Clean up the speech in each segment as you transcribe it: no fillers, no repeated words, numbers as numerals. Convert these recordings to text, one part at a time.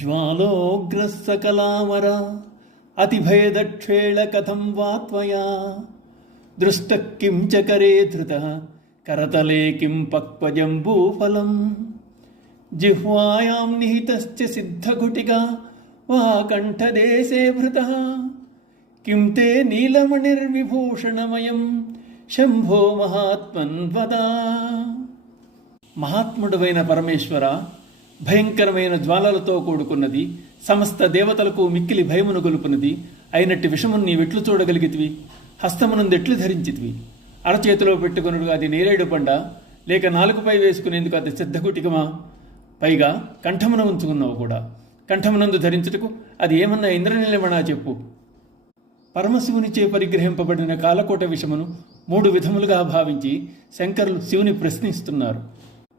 జ్వాలోగ్రస్సకలామర అతిభయదక్షేళ కథం వా త్వయా దృష్టః కిం చ కరే ధృతః కరతలే కిం పక్వజంబూఫలం జిహ్వాయాం నిహితశ్చ సిద్ధఘుటికా వా కంఠదేశే భృతః కిం తే నీలమణిర్విభూషణమయం శంభో మహాత్మన్ వద. మహాత్ముడవైన పరమేశ్వర, భయంకరమైన జ్వాలలతో కూడుకున్నది, సమస్త దేవతలకు మిక్కిలి భయమును గొలుపునది అయినట్టి విషమును నీవెట్లు చూడగలిగితివి? హస్తమునందెట్లు ధరించితివి? అరచేతిలో పెట్టుకునుడు అది నేరేడు పండ, లేక నాలుగుపై వేసుకునేందుకు అది సిద్ధగుటికమా? పైగా కంఠమున ఉంచుకున్నావు కూడా. కంఠమునందు ధరించుటకు అది ఏమన్నా ఇంద్రనీలమణా చెప్పు. పరమశివునిచే పరిగ్రహింపబడిన కాలకోట విషమును 3 విధములుగా భావించి శంకరులు శివుని ప్రశ్నిస్తున్నారు.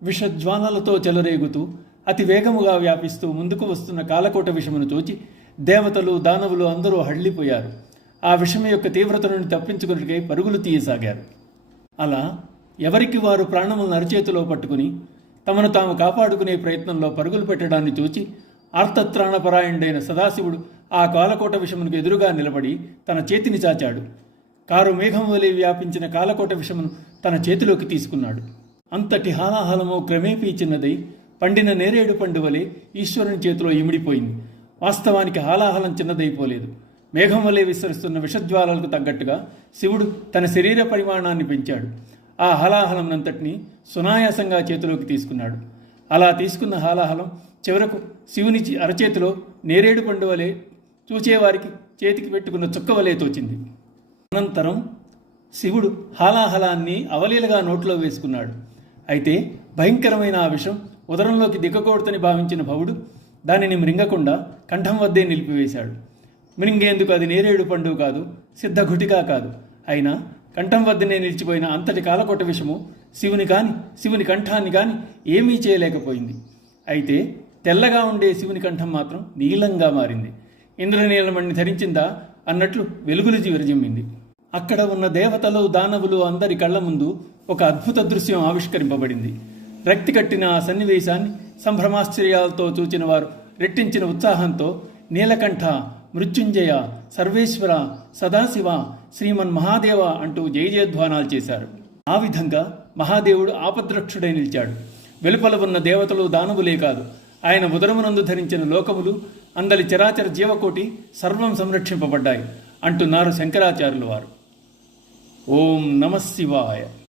విషజ్వాలలతో చెలరేగుతూ అతి వేగముగా వ్యాపిస్తూ ముందుకు వస్తున్న కాలకోట విషమును చూచి దేవతలు దానవులు అందరూ హళ్ళిపోయారు. ఆ విషము యొక్క తీవ్రత నుండి తప్పించుకున్నట్టుకై పరుగులు తీయసాగారు. అలా ఎవరికి వారు ప్రాణములను అరచేతిలో పట్టుకుని తమను తాము కాపాడుకునే ప్రయత్నంలో పరుగులు పెట్టడాన్ని చూచి ఆర్తత్రాణపరాయణుడైన సదాశివుడు ఆ కాలకోట విషమునకు ఎదురుగా నిలబడి తన చేతిని చాచాడు. కారు మేఘం వలె వ్యాపించిన కాలకోట విషమును తన చేతిలోకి తీసుకున్నాడు. అంతటి హాలాహలము క్రమేపీ చిన్నదై పండిన నేరేడు పండు వలె ఈశ్వరుని చేతిలో ఇమిడిపోయింది. వాస్తవానికి హాలాహలం చిన్నదైపోలేదు. మేఘం వలె విస్తరిస్తున్న విషజ్వాలకు తగ్గట్టుగా శివుడు తన శరీర పరిమాణాన్ని పెంచాడు. ఆ హాలాహలంనంతటినీ సునాయాసంగా చేతిలోకి తీసుకున్నాడు. అలా తీసుకున్న హాలాహలం చివరకు శివుని అరచేతిలో నేరేడు పండు వలె చూచేవారికి చేతికి పెట్టుకున్న చుక్క వలె తోచింది. అనంతరం శివుడు హాలాహలాన్ని అవలీలగా నోట్లో వేసుకున్నాడు. అయితే భయంకరమైన ఆ విషం ఉదరంలోకి దిక్కకూడదని భావించిన భవుడు దానిని మృంగకుండా కంఠం వద్దే నిలిపివేశాడు. మృంగేందుకు అది నేరేడు పండు కాదు, సిద్ధఘుటికా కాదు. అయినా కంఠం వద్దనే నిలిచిపోయిన అంతటి కాలకొట్ట విషము శివుని కంఠాన్ని కాని ఏమీ చేయలేకపోయింది. అయితే తెల్లగా ఉండే శివుని కంఠం మాత్రం నీలంగా మారింది. ఇంద్రనీలమణ్ణి ధరించిందా అన్నట్లు వెలుగులు విరజిమ్మింది. అక్కడ ఉన్న దేవతలు దానవులు అందరి కళ్ల ముందు ఒక అద్భుత దృశ్యం ఆవిష్కరింపబడింది. రక్తి కట్టిన ఆ సన్నివేశాన్ని సంభ్రమాశ్చర్యాలతో చూచిన వారు రెట్టించిన ఉత్సాహంతో నీలకంఠ, మృత్యుంజయ, సర్వేశ్వర, సదాశివ, శ్రీమన్ మహాదేవ అంటూ జయజయధ్వానాలు చేశారు. ఆ విధంగా మహాదేవుడు ఆపద్రక్షుడై నిలిచాడు. వెలుపల ఉన్న దేవతలు దానవులే కాదు, ఆయన ఉదరమునందు ధరించిన లోకములు, అందరి చరాచర జీవకోటి సర్వం సంరక్షింపబడ్డాయి అంటున్నారు శంకరాచార్యుల వారు. ఓం నమః శివాయ.